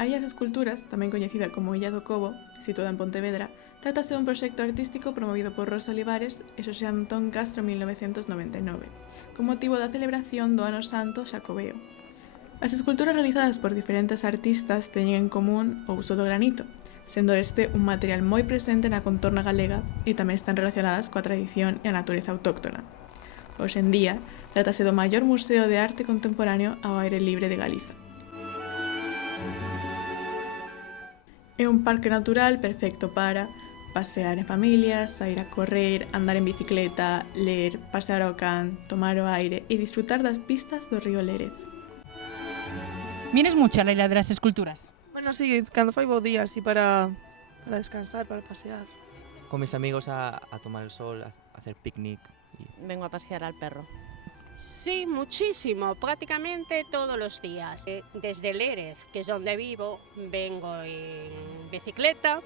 A Illas Esculturas, tamén coñecida como Illa do Cobo, situada en Pontevedra, trátase dun proxecto artístico promovido por Rosa Olivares e Xosé Antón Castro en 1999, con motivo da celebración do Ano Santo Xacobeo. As esculturas realizadas por diferentes artistas teñen en común o uso do granito, sendo este un material moi presente na contorna galega e tamén están relacionadas coa tradición e a natureza autóctona. Hoxe en día, trátase do maior museo de arte contemporáneo ao aire libre de Galiza. É un parque natural perfecto para pasear en familia, sair a correr, andar en bicicleta, ler, pasear ao can, tomar o aire e disfrutar das pistas do río Lérez. ¿Vienes mucho a la isla de las esculturas? Bueno, sí, cando fai bo día, así para descansar, para pasear. Con mis amigos a tomar el sol, a hacer picnic. Vengo a pasear al perro. Sí, muchísimo, prácticamente todos los días. Desde Lérez, que es donde vivo, vengo en bicicleta.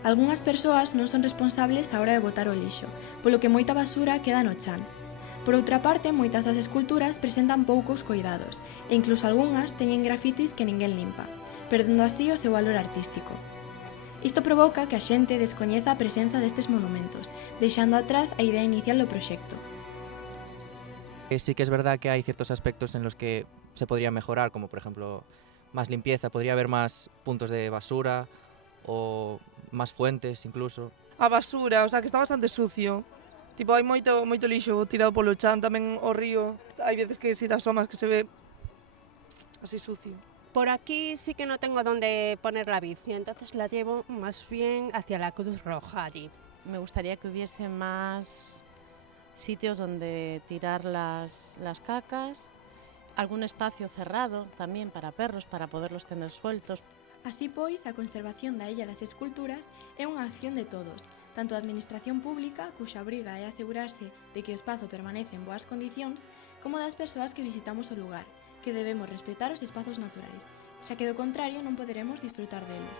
Algunhas persoas non son responsables á hora de botar o lixo, polo que moita basura queda no chan. Por outra parte, moitas das esculturas presentan poucos coidados, e incluso algunhas teñen grafitis que ninguén limpa, perdendo así o seu valor artístico. Isto provoca que a xente descoñeza a presenza destes monumentos, deixando atrás a idea inicial do proxecto. Sí que es verdad que hay ciertos aspectos en los que se podría mejorar, como por ejemplo más limpieza, podría haber más puntos de basura o más fuentes incluso. A basura, o sea, que está bastante sucio. Tipo, hai moito lixo tirado polo chan, tamén o río. Hai veces que si te asomas que se ve así sucio. Por aquí sí que no tengo dónde poner la bici, entonces la llevo más bien hacia la Cruz Roja allí. Me gustaría que hubiese más sitios donde tirar las cacas, algún espacio cerrado también para perros, para poderlos tener sueltos. Así pois, a conservación da Illa das Esculturas é unha acción de todos, tanto a administración pública, cuxa obriga é asegurarse de que o espazo permanece en boas condicións, como das persoas que visitamos o lugar, que debemos respetar os espazos naturais, xa que do contrario non poderemos disfrutar deles.